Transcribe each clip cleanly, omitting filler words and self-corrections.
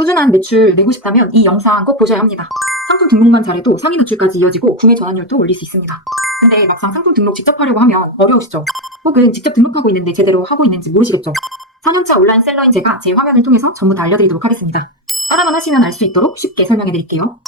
꾸준한 매출 내고 싶다면 이 영상 꼭 보셔야 합니다. 상품 등록만 잘해도 상위 노출까지 이어지고 구매 전환율도 올릴 수 있습니다. 근데 막상 상품 등록 직접 하려고 하면 어려우시죠? 혹은 직접 등록하고 있는데 제대로 하고 있는지 모르시겠죠? 4년차 온라인 셀러인 제가 제 화면을 통해서 전부 다 알려드리도록 하겠습니다. 따라만 하시면 알 수 있도록 쉽게 설명해드릴게요.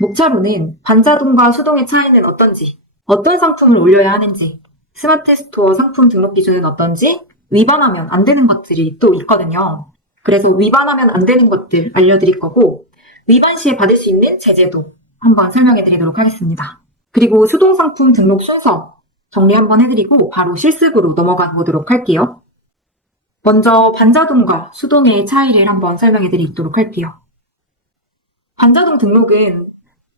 목차로는 반자동과 수동의 차이는 어떤지, 어떤 상품을 올려야 하는지, 스마트 스토어 상품 등록 기준은 어떤지, 위반하면 안 되는 것들이 또 있거든요. 그래서 위반하면 안 되는 것들 알려드릴 거고, 위반 시에 받을 수 있는 제재도 한번 설명해드리도록 하겠습니다. 그리고 수동 상품 등록 순서 정리 한번 해드리고 바로 실습으로 넘어가 보도록 할게요. 먼저 반자동과 수동의 차이를 한번 설명해드리도록 할게요. 반자동 등록은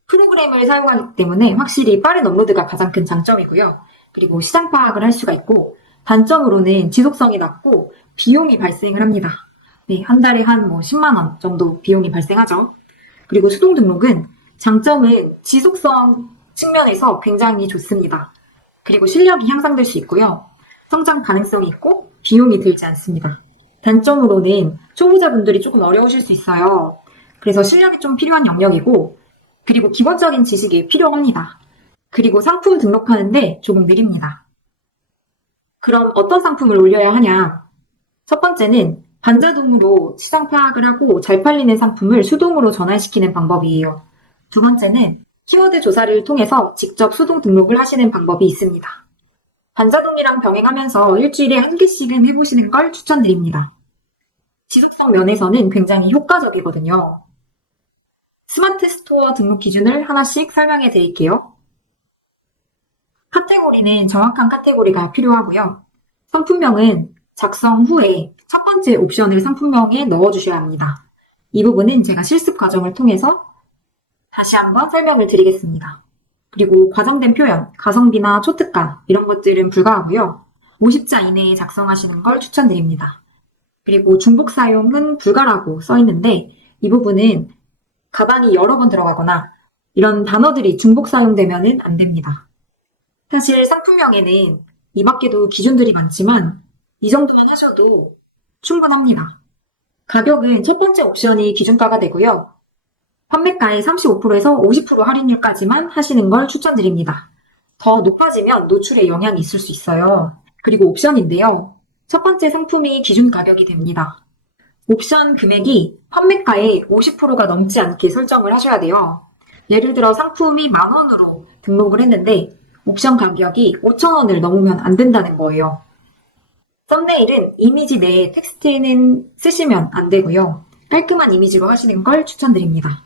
프로그램을 사용하기 때문에 확실히 빠른 업로드가 가장 큰 장점이고요. 그리고 시장 파악을 할 수가 있고, 단점으로는 지속성이 낮고 비용이 발생을 합니다. 네, 한 달에 한 10만 원 정도 비용이 발생하죠. 그리고 수동 등록은 장점은 지속성 측면에서 굉장히 좋습니다. 그리고 실력이 향상될 수 있고요. 성장 가능성이 있고 비용이 들지 않습니다. 단점으로는 초보자분들이 조금 어려우실 수 있어요. 그래서 실력이 좀 필요한 영역이고, 그리고 기본적인 지식이 필요합니다. 그리고 상품 등록하는데 조금 느립니다. 그럼 어떤 상품을 올려야 하냐? 첫 번째는 반자동으로 시장 파악을 하고 잘 팔리는 상품을 수동으로 전환시키는 방법이에요. 두 번째는 키워드 조사를 통해서 직접 수동 등록을 하시는 방법이 있습니다. 반자동이랑 병행하면서 일주일에 한 개씩은 해보시는 걸 추천드립니다. 지속성 면에서는 굉장히 효과적이거든요. 스마트 스토어 등록 기준을 하나씩 설명해 드릴게요. 카테고리는 정확한 카테고리가 필요하고요. 상품명은 작성 후에 첫 번째 옵션을 상품명에 넣어주셔야 합니다. 이 부분은 제가 실습 과정을 통해서 다시 한번 설명을 드리겠습니다. 그리고 과장된 표현, 가성비나 초특가 이런 것들은 불가하고요. 50자 이내에 작성하시는 걸 추천드립니다. 그리고 중복 사용은 불가라고 써 있는데 이 부분은 가방이 여러 번 들어가거나 이런 단어들이 중복 사용되면 안 됩니다. 사실 상품명에는 이 밖에도 기준들이 많지만 이 정도만 하셔도 충분합니다. 가격은 첫 번째 옵션이 기준가가 되고요. 판매가의 35%에서 50% 할인율까지만 하시는 걸 추천드립니다. 더 높아지면 노출에 영향이 있을 수 있어요. 그리고 옵션인데요. 첫 번째 상품이 기준 가격이 됩니다. 옵션 금액이 판매가의 50%가 넘지 않게 설정을 하셔야 돼요. 예를 들어 상품이 10,000원으로 등록을 했는데 옵션 가격이 5,000원을 넘으면 안 된다는 거예요. 썸네일은 이미지 내에 텍스트는 쓰시면 안 되고요. 깔끔한 이미지로 하시는 걸 추천드립니다.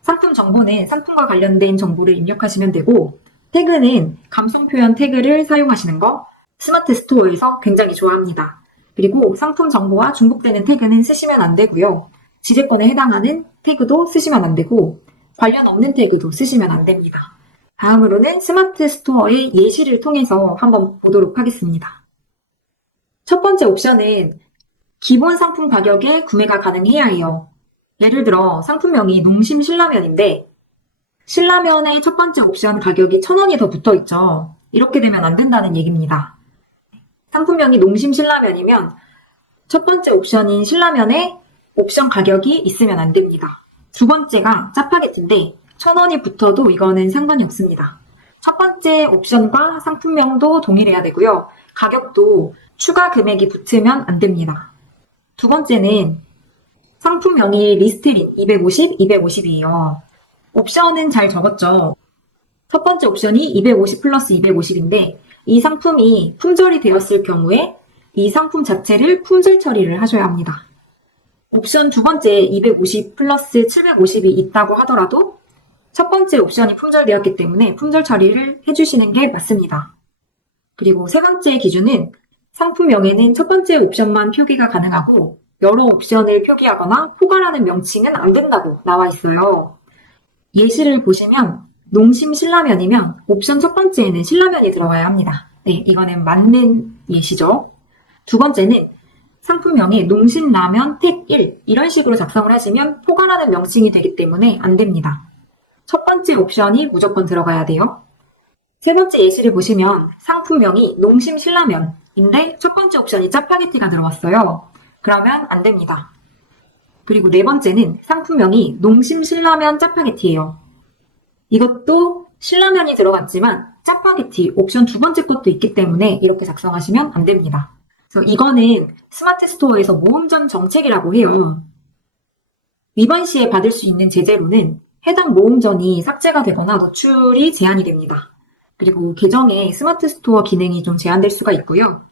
상품 정보는 상품과 관련된 정보를 입력하시면 되고, 태그는 감성 표현 태그를 사용하시는 거 스마트 스토어에서 굉장히 좋아합니다. 그리고 상품 정보와 중복되는 태그는 쓰시면 안 되고요. 지재권에 해당하는 태그도 쓰시면 안 되고, 관련 없는 태그도 쓰시면 안 됩니다. 다음으로는 스마트 스토어의 예시를 통해서 한번 보도록 하겠습니다. 첫 번째 옵션은 기본 상품 가격에 구매가 가능해야 해요. 예를 들어 상품명이 농심 신라면인데 신라면의 첫 번째 옵션 가격이 1,000원이 더 붙어 있죠. 이렇게 되면 안 된다는 얘기입니다. 상품명이 농심 신라면이면 첫 번째 옵션인 신라면에 옵션 가격이 있으면 안 됩니다. 두 번째가 짜파게티인데 1,000원이 붙어도 이거는 상관이 없습니다. 첫 번째 옵션과 상품명도 동일해야 되고요. 가격도 추가 금액이 붙으면 안 됩니다. 두 번째는 상품명이 리스테린 250, 250이에요. 옵션은 잘 적었죠. 첫 번째 옵션이 250 플러스 250인데 이 상품이 품절이 되었을 경우에 이 상품 자체를 품절 처리를 하셔야 합니다. 옵션 두 번째 250 플러스 750이 있다고 하더라도 첫 번째 옵션이 품절되었기 때문에 품절 처리를 해주시는 게 맞습니다. 그리고 세 번째 기준은 상품명에는 첫 번째 옵션만 표기가 가능하고 여러 옵션을 표기하거나 포괄하는 명칭은 안 된다고 나와 있어요. 예시를 보시면 농심 신라면이면 옵션 첫 번째에는 신라면이 들어가야 합니다. 네, 이거는 맞는 예시죠. 두 번째는 상품명에 농심라면 택1 이런 식으로 작성을 하시면 포괄하는 명칭이 되기 때문에 안 됩니다. 첫 번째 옵션이 무조건 들어가야 돼요. 세 번째 예시를 보시면 상품명이 농심 신라면인데 첫 번째 옵션이 짜파게티가 들어왔어요. 그러면 안 됩니다. 그리고 네 번째는 상품명이 농심 신라면 짜파게티예요. 이것도 신라면이 들어갔지만 짜파게티 옵션 두 번째 것도 있기 때문에 이렇게 작성하시면 안 됩니다. 그래서 이거는 스마트 스토어에서 모음전 정책이라고 해요. 위반 시에 받을 수 있는 제재로는 해당 모음전이 삭제가 되거나 노출이 제한이 됩니다. 그리고 계정에 스마트 스토어 기능이 좀 제한될 수가 있고요.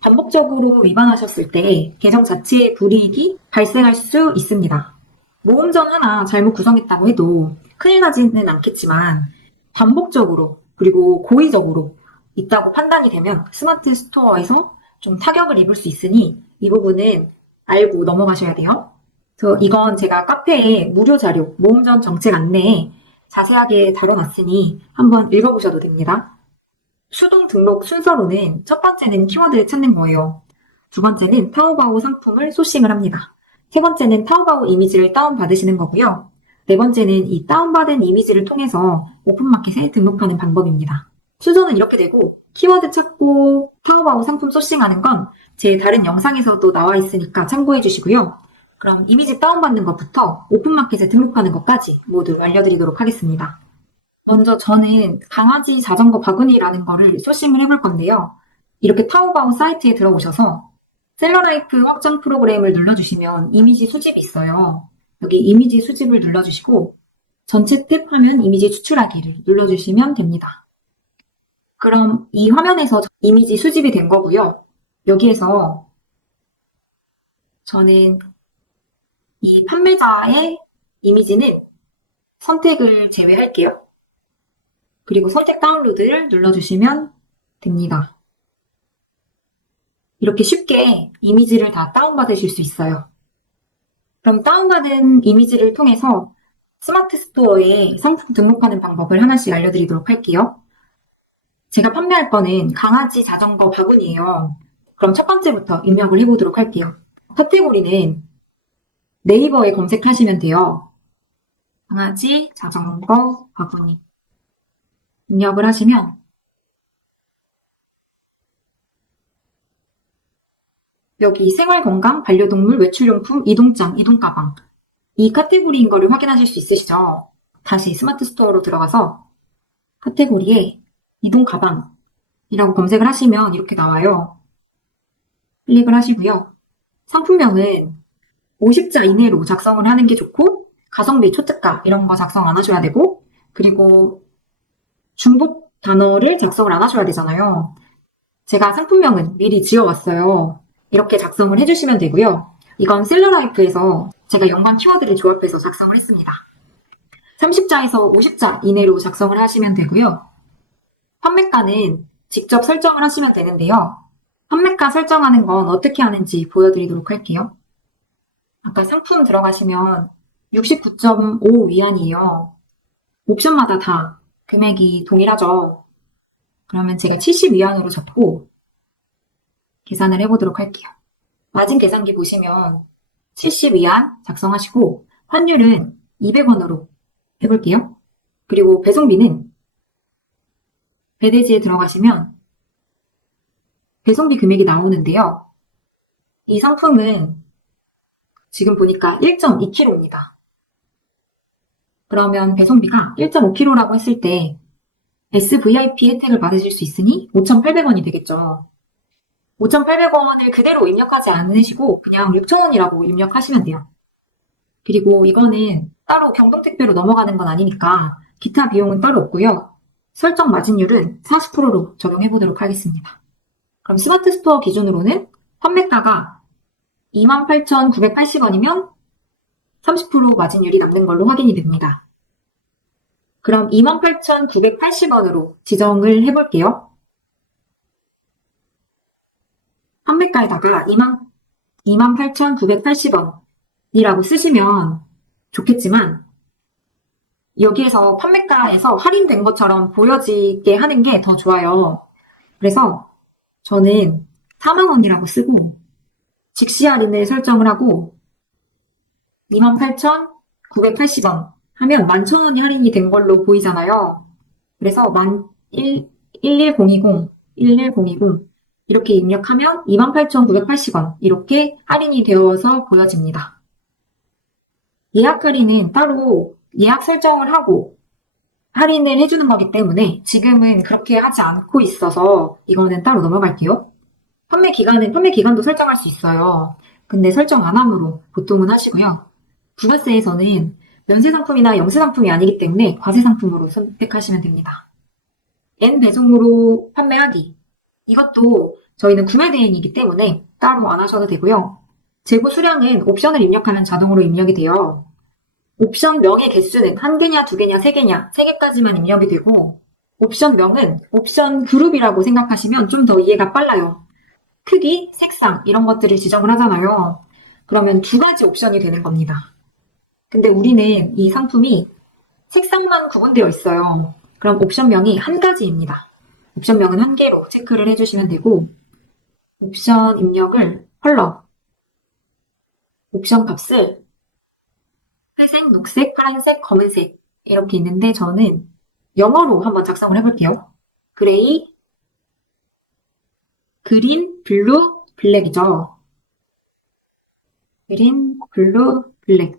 반복적으로 위반하셨을 때 계정 자체에 불이익이 발생할 수 있습니다. 모음전 하나 잘못 구성했다고 해도 큰일 나지는 않겠지만 반복적으로 그리고 고의적으로 있다고 판단이 되면 스마트 스토어에서 좀 타격을 입을 수 있으니 이 부분은 알고 넘어가셔야 돼요. 그래서 이건 제가 카페에 무료 자료, 모음전 정책 안내에 자세하게 다뤄놨으니 한번 읽어보셔도 됩니다. 수동 등록 순서로는 첫 번째는 키워드를 찾는 거예요. 두 번째는 타오바오 상품을 소싱을 합니다. 세 번째는 타오바오 이미지를 다운받으시는 거고요. 네 번째는 이 다운받은 이미지를 통해서 오픈마켓에 등록하는 방법입니다. 순서는 이렇게 되고 키워드 찾고 타오바오 상품 소싱하는 건 제 다른 영상에서도 나와 있으니까 참고해 주시고요. 그럼 이미지 다운받는 것부터 오픈마켓에 등록하는 것까지 모두 알려드리도록 하겠습니다. 먼저 저는 강아지 자전거 바구니라는 거를 소싱을 해볼 건데요. 이렇게 타오바오 사이트에 들어오셔서 셀러라이프 확장 프로그램을 눌러주시면 이미지 수집이 있어요. 여기 이미지 수집을 눌러주시고 전체 탭하면 이미지 추출하기를 눌러주시면 됩니다. 그럼 이 화면에서 이미지 수집이 된 거고요. 여기에서 저는 이 판매자의 이미지는 선택을 제외할게요. 그리고 선택 다운로드를 눌러주시면 됩니다. 이렇게 쉽게 이미지를 다 다운받으실 수 있어요. 그럼 다운받은 이미지를 통해서 스마트 스토어에 상품 등록하는 방법을 하나씩 알려드리도록 할게요. 제가 판매할 거는 강아지 자전거 바구니예요. 그럼 첫 번째부터 입력을 해보도록 할게요. 카테고리는 네이버에 검색하시면 돼요. 강아지 자전거 바구니 입력을 하시면 여기 생활건강, 반려동물, 외출용품, 이동장, 이동가방 이 카테고리인 거를 확인하실 수 있으시죠? 다시 스마트 스토어로 들어가서 카테고리에 이동가방이라고 검색을 하시면 이렇게 나와요. 클릭을 하시고요. 상품명은 50자 이내로 작성을 하는 게 좋고 가성비, 초특가 이런 거 작성 안 하셔야 되고 그리고 중복 단어를 작성을 안 하셔야 되잖아요. 제가 상품명은 미리 지어왔어요. 이렇게 작성을 해주시면 되고요. 이건 셀러라이프에서 제가 연관 키워드를 조합해서 작성을 했습니다. 30자에서 50자 이내로 작성을 하시면 되고요. 판매가는 직접 설정을 하시면 되는데요. 판매가 설정하는 건 어떻게 하는지 보여드리도록 할게요. 아까 상품 들어가시면 69.5 위안이에요. 옵션마다 다 금액이 동일하죠. 그러면 제가 70 위안으로 잡고 계산을 해보도록 할게요. 마진 계산기 보시면 70 위안 작성하시고 환율은 200원으로 해볼게요. 그리고 배송비는 배대지에 들어가시면 배송비 금액이 나오는데요. 이 상품은 지금 보니까 1.2kg입니다. 그러면 배송비가 1.5kg라고 했을 때 SVIP 혜택을 받으실 수 있으니 5,800원이 되겠죠. 5,800원을 그대로 입력하지 않으시고 그냥 6,000원이라고 입력하시면 돼요. 그리고 이거는 따로 경동택배로 넘어가는 건 아니니까 기타 비용은 따로 없고요. 설정 마진율은 40%로 적용해 보도록 하겠습니다. 그럼 스마트 스토어 기준으로는 판매가가 28,980원이면 30% 마진율이 남는 걸로 확인이 됩니다. 그럼 28,980원으로 지정을 해볼게요. 판매가에다가 28,980원이라고 쓰시면 좋겠지만 여기에서 판매가에서 할인된 것처럼 보여지게 하는 게 더 좋아요. 그래서 저는 4만원이라고 쓰고 직시 할인을 설정을 하고 28,980원 하면 11,000원이 할인이 된 걸로 보이잖아요. 그래서 11020 이렇게 입력하면 28,980원 이렇게 할인이 되어서 보여집니다. 예약 할인은 따로 예약 설정을 하고 할인을 해주는 거기 때문에 지금은 그렇게 하지 않고 있어서 이거는 따로 넘어갈게요. 판매 기간도 설정할 수 있어요. 근데 설정 안 함으로 보통은 하시고요. 부가세에서는 면세 상품이나 영세 상품이 아니기 때문에 과세 상품으로 선택하시면 됩니다. N 배송으로 판매하기. 이것도 저희는 구매 대행이기 때문에 따로 안 하셔도 되고요. 재고 수량은 옵션을 입력하면 자동으로 입력이 돼요. 옵션 명의 개수는 한 개냐, 두 개냐, 세 개냐, 세 개까지만 입력이 되고, 옵션 명은 옵션 그룹이라고 생각하시면 좀 더 이해가 빨라요. 크기, 색상, 이런 것들을 지정을 하잖아요. 그러면 두 가지 옵션이 되는 겁니다. 근데 우리는 이 상품이 색상만 구분되어 있어요. 그럼 옵션명이 한 가지입니다. 옵션명은 한 개로 체크를 해주시면 되고, 옵션 입력을 컬러, 옵션 값을 회색, 녹색, 파란색, 검은색 이렇게 있는데 저는 영어로 한번 작성을 해볼게요. 그레이, 그린, 블루, 블랙이죠. 그린, 블루, 블랙.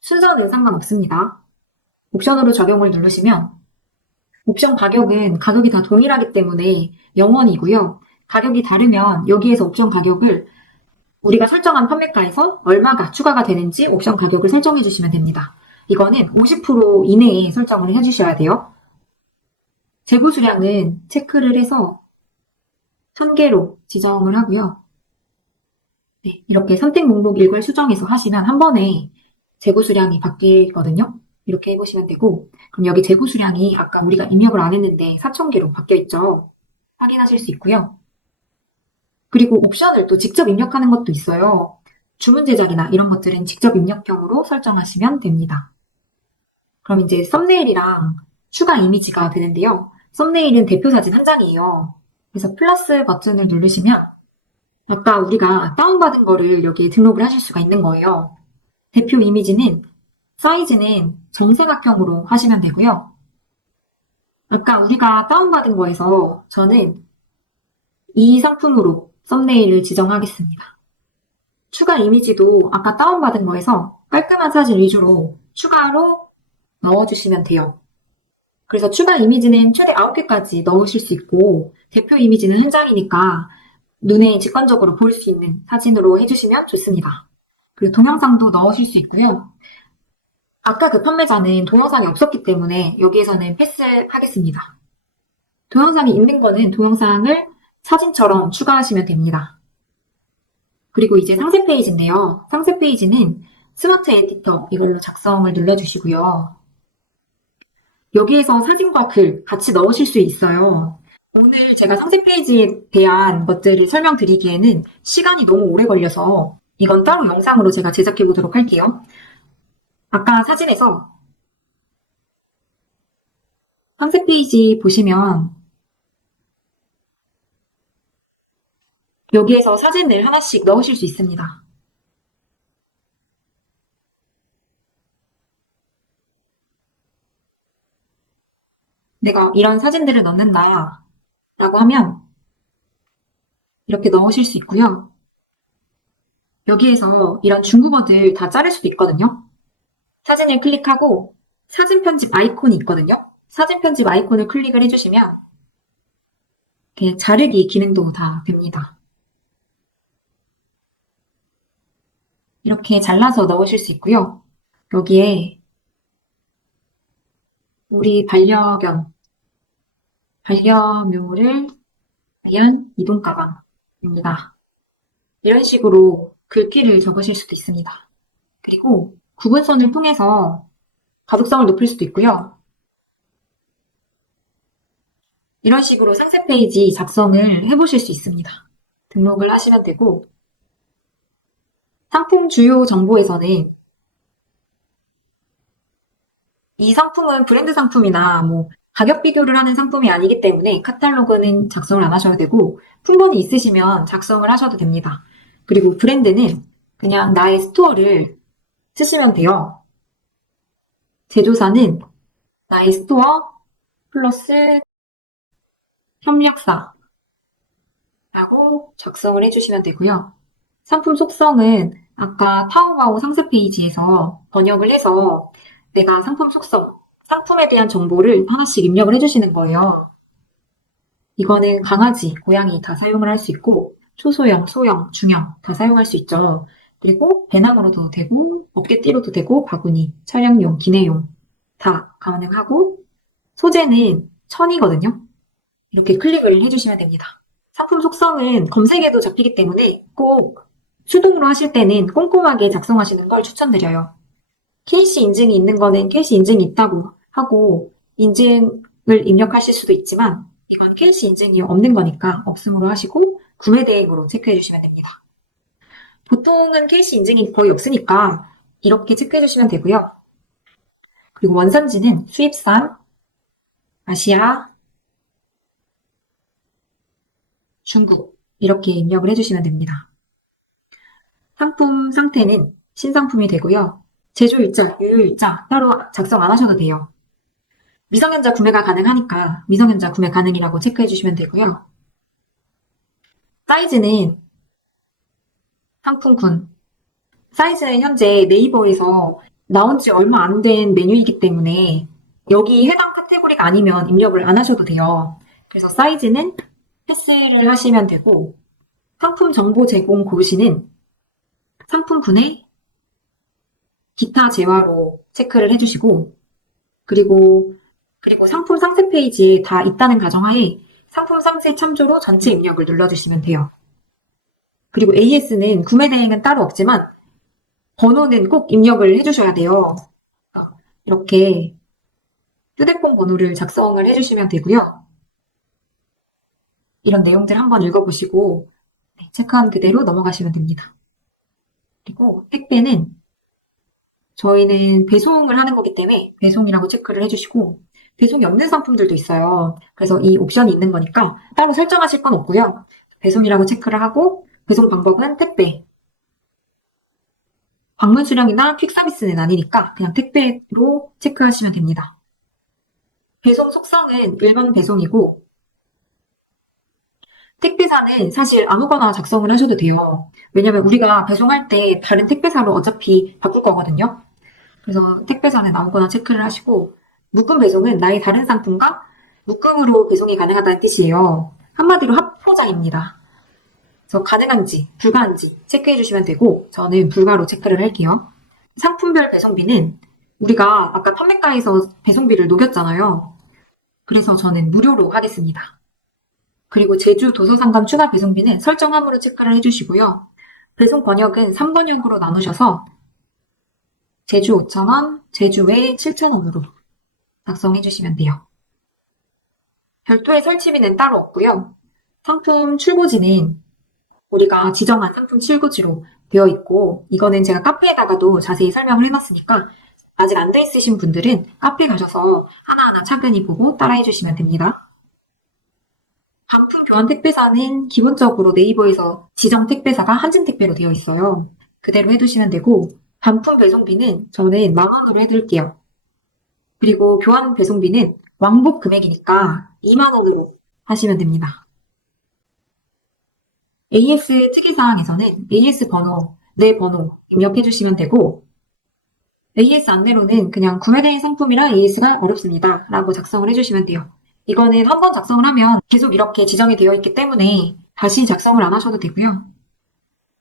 순서는 상관없습니다. 옵션으로 적용을 누르시면 옵션 가격은 가격이 다 동일하기 때문에 0원이고요. 가격이 다르면 여기에서 옵션 가격을 우리가 설정한 판매가에서 얼마가 추가가 되는지 옵션 가격을 설정해 주시면 됩니다. 이거는 50% 이내에 설정을 해주셔야 돼요. 재고 수량은 체크를 해서 1000개로 지정을 하고요. 네, 이렇게 선택 목록 일괄 수정해서 하시면 한 번에 재고 수량이 바뀌거든요. 이렇게 해보시면 되고, 그럼 여기 재고 수량이 아까 우리가 입력을 안 했는데 4000개로 바뀌어 있죠. 확인하실 수 있고요. 그리고 옵션을 또 직접 입력하는 것도 있어요. 주문 제작이나 이런 것들은 직접 입력형으로 설정하시면 됩니다. 그럼 이제 썸네일이랑 추가 이미지가 되는데요. 썸네일은 대표 사진 한 장이에요. 그래서 플러스 버튼을 누르시면 아까 우리가 다운받은 거를 여기에 등록을 하실 수가 있는 거예요. 대표 이미지는 사이즈는 정사각형으로 하시면 되고요. 아까 우리가 다운받은 거에서 저는 이 상품으로 썸네일을 지정하겠습니다. 추가 이미지도 아까 다운받은 거에서 깔끔한 사진 위주로 추가로 넣어주시면 돼요. 그래서 추가 이미지는 최대 9개까지 넣으실 수 있고 대표 이미지는 한 장이니까 눈에 직관적으로 보일 수 있는 사진으로 해주시면 좋습니다. 그리고 동영상도 넣으실 수 있고요. 아까 그 판매자는 동영상이 없었기 때문에 여기에서는 패스하겠습니다. 동영상이 있는 거는 동영상을 사진처럼 추가하시면 됩니다. 그리고 이제 상세 페이지인데요. 상세 페이지는 스마트 에디터 이걸로 작성을 눌러주시고요. 여기에서 사진과 글 같이 넣으실 수 있어요. 오늘 제가 상세 페이지에 대한 것들을 설명드리기에는 시간이 너무 오래 걸려서 이건 따로 영상으로 제가 제작해 보도록 할게요. 아까 사진에서 상세 페이지 보시면 여기에서 사진을 하나씩 넣으실 수 있습니다. 내가 이런 사진들을 넣는다 라고 하면 이렇게 넣으실 수 있고요. 여기에서 이런 중국어들 다 자를 수도 있거든요. 사진을 클릭하고 사진 편집 아이콘이 있거든요. 사진 편집 아이콘을 클릭을 해주시면 이렇게 자르기 기능도 다 됩니다. 이렇게 잘라서 넣으실 수 있고요. 여기에 우리 반려묘를 위한 이동 가방입니다. 이런 식으로 글귀를 적으실 수도 있습니다. 그리고 구분선을 통해서 가독성을 높일 수도 있고요. 이런 식으로 상세 페이지 작성을 해보실 수 있습니다. 등록을 하시면 되고 상품 주요 정보에서는 이 상품은 브랜드 상품이나 뭐 가격 비교를 하는 상품이 아니기 때문에 카탈로그는 작성을 안 하셔도 되고 품번이 있으시면 작성을 하셔도 됩니다. 그리고 브랜드는 그냥 나의 스토어를 쓰시면 돼요. 제조사는 나의 스토어 플러스 협력사라고 작성을 해주시면 되고요. 상품 속성은 아까 타오바오 상세 페이지에서 번역을 해서 내가 상품 속성, 상품에 대한 정보를 하나씩 입력을 해주시는 거예요. 이거는 강아지, 고양이 다 사용을 할 수 있고 초소형, 소형, 중형 다 사용할 수 있죠. 그리고 배낭으로도 되고 어깨띠로도 되고 바구니, 차량용, 기내용 다 가능하고 소재는 천이거든요. 이렇게 클릭을 해주시면 됩니다. 상품 속성은 검색에도 잡히기 때문에 꼭 수동으로 하실 때는 꼼꼼하게 작성하시는 걸 추천드려요. KC 인증이 있는 거는 KC 인증이 있다고 하고 인증을 입력하실 수도 있지만 이건 KC 인증이 없는 거니까 없음으로 하시고 구매 대행으로 체크해 주시면 됩니다. 보통은 KC 인증이 거의 없으니까 이렇게 체크해 주시면 되고요. 그리고 원산지는 수입산, 아시아, 중국 이렇게 입력을 해주시면 됩니다. 상품 상태는 신상품이 되고요. 제조일자, 유효일자 따로 작성 안 하셔도 돼요. 미성년자 구매가 가능하니까 미성년자 구매 가능이라고 체크해 주시면 되고요. 사이즈는 상품군. 사이즈는 현재 네이버에서 나온 지 얼마 안 된 메뉴이기 때문에 여기 해당 카테고리가 아니면 입력을 안 하셔도 돼요. 그래서 사이즈는 패스를 하시면 되고 상품 정보 제공 고르시는 상품군의 기타 재화로 체크를 해주시고 그리고 상품 상세 페이지에 다 있다는 가정하에 상품 상세 참조로 전체 입력을 눌러주시면 돼요. 그리고 AS는 구매 대행은 따로 없지만 번호는 꼭 입력을 해주셔야 돼요. 이렇게 휴대폰 번호를 작성을 해주시면 되고요. 이런 내용들 한번 읽어보시고 체크한 그대로 넘어가시면 됩니다. 그리고 택배는 저희는 배송을 하는 거기 때문에 배송이라고 체크를 해주시고 배송이 없는 상품들도 있어요. 그래서 이 옵션이 있는 거니까 따로 설정하실 건 없고요. 배송이라고 체크를 하고 배송 방법은 택배. 방문 수량이나 퀵 서비스는 아니니까 그냥 택배로 체크하시면 됩니다. 배송 속성은 일반 배송이고 택배사는 사실 아무거나 작성을 하셔도 돼요. 왜냐면 우리가 배송할 때 다른 택배사로 어차피 바꿀 거거든요. 그래서 택배사는 아무거나 체크를 하시고 묶음 배송은 나의 다른 상품과 묶음으로 배송이 가능하다는 뜻이에요. 한마디로 합포장입니다. 그래서 가능한지 불가한지 체크해 주시면 되고 저는 불가로 체크를 할게요. 상품별 배송비는 우리가 아까 판매가에서 배송비를 녹였잖아요. 그래서 저는 무료로 하겠습니다. 그리고 제주 도서상점 추가 배송비는 설정함으로 체크를 해주시고요. 배송 번역은 3번역으로 나누셔서 제주 5,000원, 제주에 7,000원으로 작성해 주시면 돼요. 별도의 설치비는 따로 없고요. 상품 출고지는 우리가 지정한 상품 출고지로 되어 있고 이거는 제가 카페에다가도 자세히 설명을 해놨으니까 아직 안 돼 있으신 분들은 카페 가셔서 하나하나 차근히 보고 따라해 주시면 됩니다. 반품 교환 택배사는 기본적으로 네이버에서 지정 택배사가 한진택배로 되어 있어요. 그대로 해두시면 되고 반품 배송비는 저는 10,000원으로 해드릴게요. 그리고 교환 배송비는 왕복 금액이니까 20,000원으로 하시면 됩니다. AS 특이사항에서는 AS 번호, 내 번호 입력해주시면 되고 AS 안내로는 그냥 구매된 상품이라 AS가 어렵습니다 라고 작성을 해주시면 돼요. 이거는 한번 작성을 하면 계속 이렇게 지정이 되어 있기 때문에 다시 작성을 안 하셔도 되고요.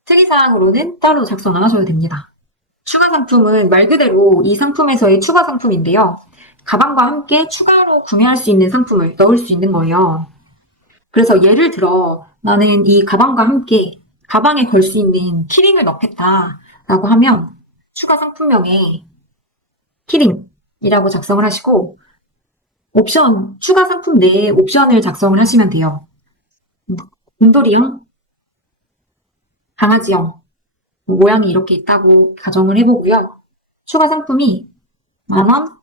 특이사항으로는 따로 작성 안 하셔도 됩니다. 추가 상품은 말 그대로 이 상품에서의 추가 상품인데요. 가방과 함께 추가로 구매할 수 있는 상품을 넣을 수 있는 거예요. 그래서 예를 들어 나는 이 가방과 함께 가방에 걸 수 있는 키링을 넣겠다라고 하면 추가 상품명에 키링이라고 작성을 하시고 옵션, 추가 상품 내에 옵션을 작성을 하시면 돼요. 곰돌이형, 강아지형, 모양이 이렇게 있다고 가정을 해보고요. 추가 상품이 10,000원,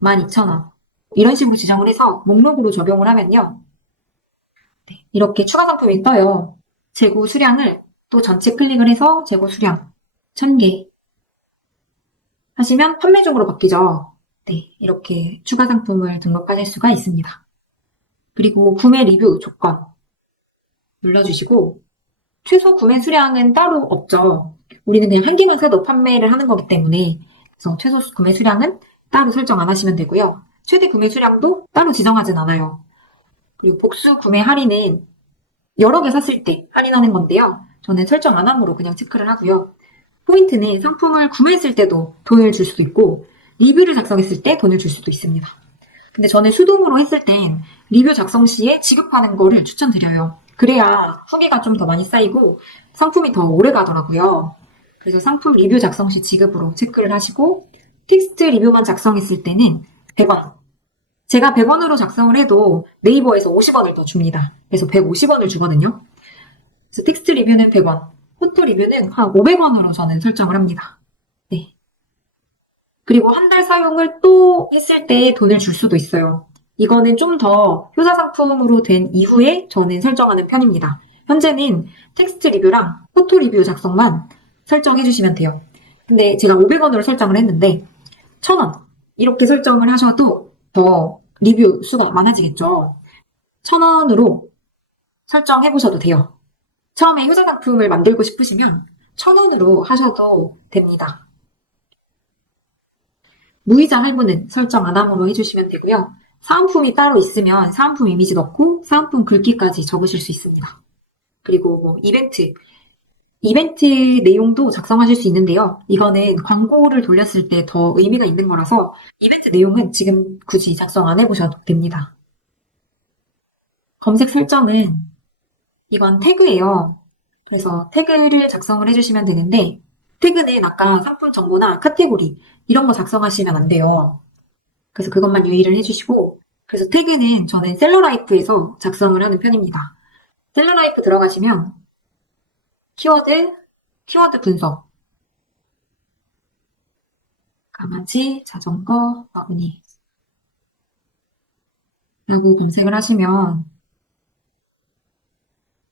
12,000원 이런 식으로 지정을 해서 목록으로 적용을 하면요. 네, 이렇게 추가 상품이 떠요. 재고 수량을 또 전체 클릭을 해서 재고 수량 1,000개 하시면 판매 중으로 바뀌죠. 네, 이렇게 추가 상품을 등록하실 수가 있습니다. 그리고 구매 리뷰 조건 눌러주시고 최소 구매 수량은 따로 없죠. 우리는 그냥 한 개만 사도 판매를 하는 거기 때문에 그래서 최소 구매 수량은 따로 설정 안 하시면 되고요. 최대 구매 수량도 따로 지정하진 않아요. 그리고 복수 구매 할인은 여러 개 샀을 때 할인하는 건데요. 저는 설정 안 함으로 그냥 체크를 하고요. 포인트는 상품을 구매했을 때도 돈을 줄 수도 있고 리뷰를 작성했을 때 돈을 줄 수도 있습니다. 근데 저는 수동으로 했을 땐 리뷰 작성 시에 지급하는 거를 추천드려요. 그래야 후기가 좀 더 많이 쌓이고 상품이 더 오래 가더라고요. 그래서 상품 리뷰 작성 시 지급으로 체크를 하시고 텍스트 리뷰만 작성했을 때는 100원. 제가 100원으로 작성을 해도 네이버에서 50원을 더 줍니다. 그래서 150원을 주거든요. 그래서 텍스트 리뷰는 100원, 포토 리뷰는 한 500원으로 저는 설정을 합니다. 네. 그리고 한 달 사용을 또 했을 때 돈을 줄 수도 있어요. 이거는 좀 더 효자 상품으로 된 이후에 저는 설정하는 편입니다. 현재는 텍스트 리뷰랑 포토 리뷰 작성만 설정해 주시면 돼요. 근데 제가 500원으로 설정을 했는데 1000원 이렇게 설정을 하셔도 더 리뷰 수가 많아지겠죠. 1000원으로 설정해 보셔도 돼요. 처음에 효자 상품을 만들고 싶으시면 1000원으로 하셔도 됩니다. 무이자 할부는 설정 안 함으로 해주시면 되고요. 사은품이 따로 있으면 사은품 이미지 넣고 사은품 글귀까지 적으실 수 있습니다. 그리고 뭐 이벤트 내용도 작성하실 수 있는데요. 이거는 광고를 돌렸을 때 더 의미가 있는 거라서 이벤트 내용은 지금 굳이 작성 안 해보셔도 됩니다. 검색 설정은 이건 태그예요. 그래서 태그를 작성을 해주시면 되는데 태그는 아까 상품 정보나 카테고리 이런 거 작성하시면 안 돼요. 그래서 그것만 유의를 해주시고 그래서 태그는 저는 셀러라이프에서 작성을 하는 편입니다. 셀러라이프 들어가시면 키워드 분석 강아지, 자전거, 바구니 라고 검색을 하시면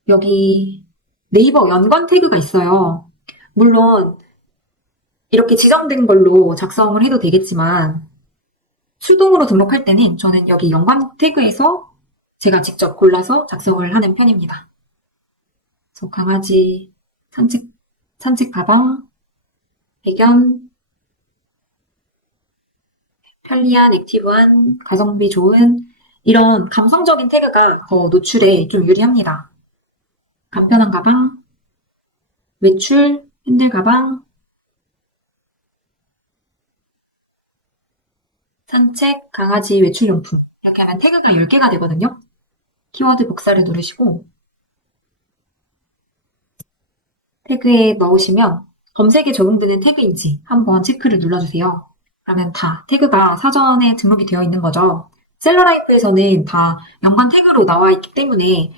여기 네이버 연관 태그가 있어요. 물론 이렇게 지정된 걸로 작성을 해도 되겠지만 수동으로 등록할 때는 저는 여기 연관 태그에서 제가 직접 골라서 작성을 하는 편입니다. 그래서 강아지 산책 가방, 배견, 편리한, 액티브한, 가성비 좋은 이런 감성적인 태그가 더 노출에 좀 유리합니다. 간편한 가방, 외출, 핸들 가방, 산책, 강아지 외출용품 이렇게 하면 태그가 10개가 되거든요. 키워드 복사를 누르시고 태그에 넣으시면 검색에 적용되는 태그인지 한번 체크를 눌러주세요. 그러면 다 태그가 사전에 등록이 되어 있는 거죠. 셀러라이프에서는 다 연관 태그로 나와 있기 때문에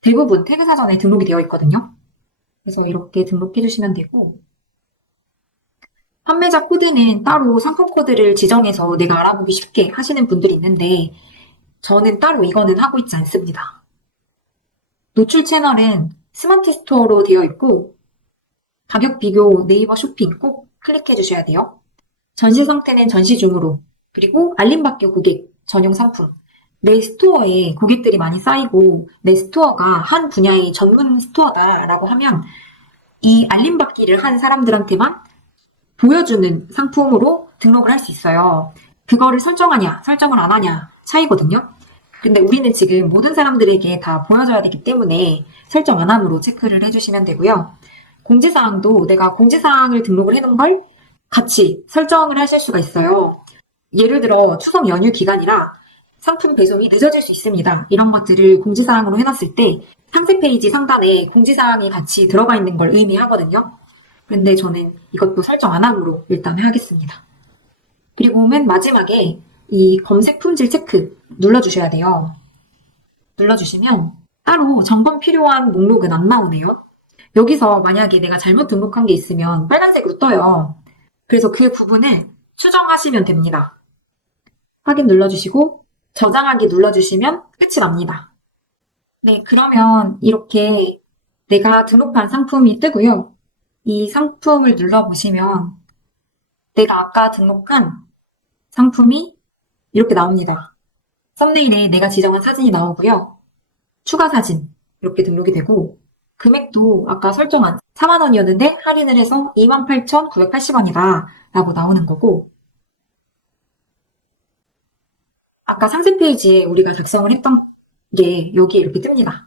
대부분 태그 사전에 등록이 되어 있거든요. 그래서 이렇게 등록해 주시면 되고 판매자 코드는 따로 상품 코드를 지정해서 내가 알아보기 쉽게 하시는 분들이 있는데 저는 따로 이거는 하고 있지 않습니다. 노출 채널은 스마트 스토어로 되어 있고 가격 비교 네이버 쇼핑 꼭 클릭해 주셔야 돼요. 전시 상태는 전시 중으로 그리고 알림받기 고객 전용 상품 내 스토어에 고객들이 많이 쌓이고 내 스토어가 한 분야의 전문 스토어다라고 하면 이 알림받기를 한 사람들한테만 보여주는 상품으로 등록을 할 수 있어요. 그거를 설정하냐 설정을 안 하냐 차이거든요. 근데 우리는 지금 모든 사람들에게 다 보여줘야 되기 때문에 설정 안 함으로 체크를 해주시면 되고요. 공지사항도 내가 공지사항을 등록을 해놓은 걸 같이 설정을 하실 수가 있어요. 예를 들어 추석 연휴 기간이라 상품 배송이 늦어질 수 있습니다. 이런 것들을 공지사항으로 해놨을 때 상세 페이지 상단에 공지사항이 같이 들어가 있는 걸 의미하거든요. 그런데 저는 이것도 설정 안 함으로 일단 하겠습니다. 그리고 맨 마지막에 이 검색 품질 체크 눌러주셔야 돼요. 눌러주시면 따로 점검 필요한 목록은 안 나오네요. 여기서 만약에 내가 잘못 등록한 게 있으면 빨간색으로 떠요. 그래서 그 부분을 수정하시면 됩니다. 확인 눌러주시고 저장하기 눌러주시면 끝이 납니다. 네, 그러면 이렇게 내가 등록한 상품이 뜨고요. 이 상품을 눌러보시면 내가 아까 등록한 상품이 이렇게 나옵니다. 썸네일에 내가 지정한 사진이 나오고요. 추가 사진 이렇게 등록이 되고 금액도 아까 설정한 4만 원이었는데 할인을 해서 28,980원이다 라고 나오는 거고, 아까 상세 페이지에 우리가 작성을 했던 게 여기에 이렇게 뜹니다.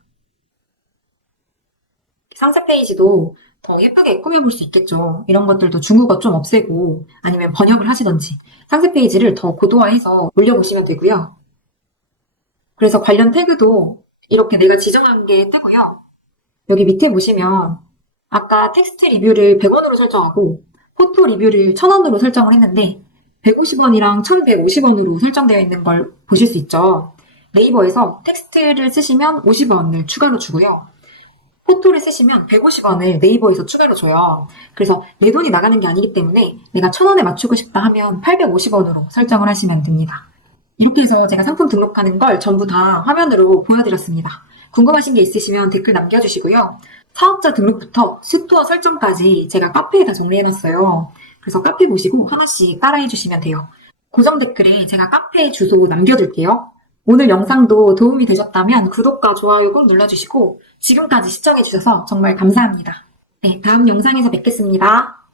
상세 페이지도 더 예쁘게 꾸며볼 수 있겠죠. 이런 것들도 중국어 좀 없애고 아니면 번역을 하시던지 상세 페이지를 더 고도화해서 올려보시면 되고요. 그래서 관련 태그도 이렇게 내가 지정한 게 뜨고요. 여기 밑에 보시면 아까 텍스트 리뷰를 100원으로 설정하고 포토 리뷰를 1000원으로 설정을 했는데 150원이랑 1150원으로 설정되어 있는 걸 보실 수 있죠. 네이버에서 텍스트를 쓰시면 50원을 추가로 주고요. 포토를 쓰시면 150원을 네이버에서 추가로 줘요. 그래서 내 돈이 나가는 게 아니기 때문에 내가 1000원에 맞추고 싶다 하면 850원으로 설정을 하시면 됩니다. 이렇게 해서 제가 상품 등록하는 걸 전부 다 화면으로 보여드렸습니다. 궁금하신 게 있으시면 댓글 남겨주시고요. 사업자 등록부터 스토어 설정까지 제가 카페에다 정리해놨어요. 그래서 카페 보시고 하나씩 따라해주시면 돼요. 고정 댓글에 제가 카페 주소 남겨둘게요. 오늘 영상도 도움이 되셨다면 구독과 좋아요 꼭 눌러주시고 지금까지 시청해주셔서 정말 감사합니다. 네, 다음 영상에서 뵙겠습니다.